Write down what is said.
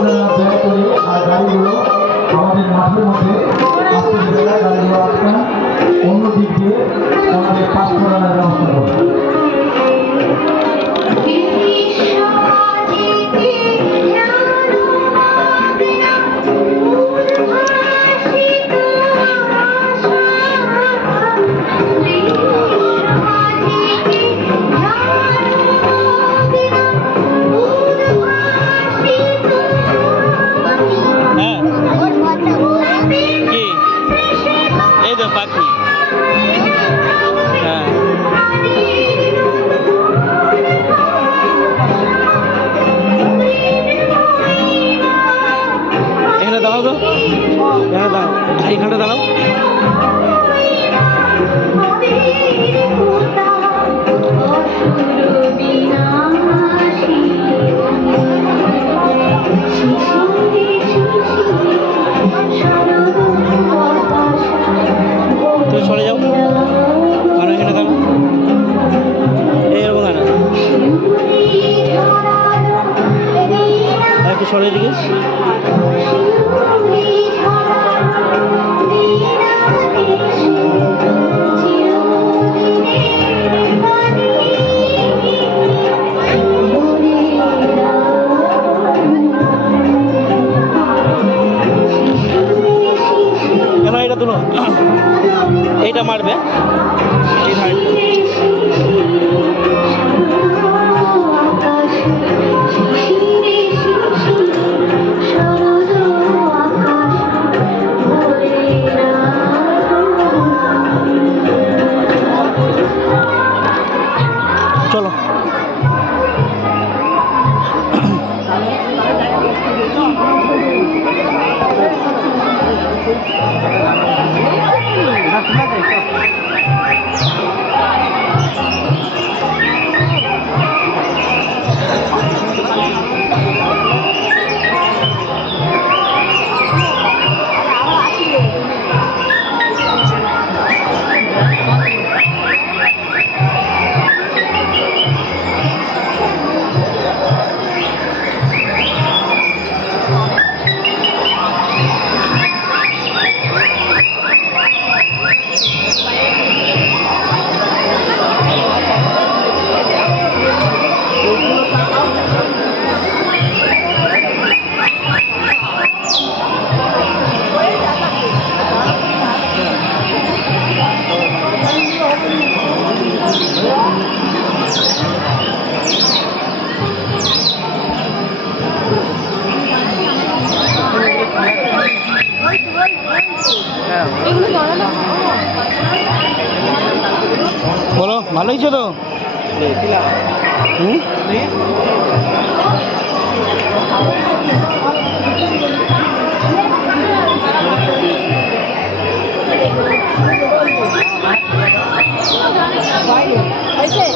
আপনারা দয়া করে আর গাড়িগুলো আমাদের মাঠের মধ্যে আসতে জায়গায় গাড়িগুলো আটকান, অন্য দিক দিয়ে আমাদের পাশ করানোর ব্যবস্থা করুন। পাখি হ্যাঁ এখানে দাঁড়াও তো, এখানে দাঁড়াও, এইখানটা দাঁড়াও। তুমি সরে যাও, কারণ এখানে দাঁড়াও, এইরকম দাঁড়াও, একটু সরে দিকে। এটা তুলো, এইটা মারবে এই ধারে। চলো বলো, ভালো হয়েছে তো? হয়েছে।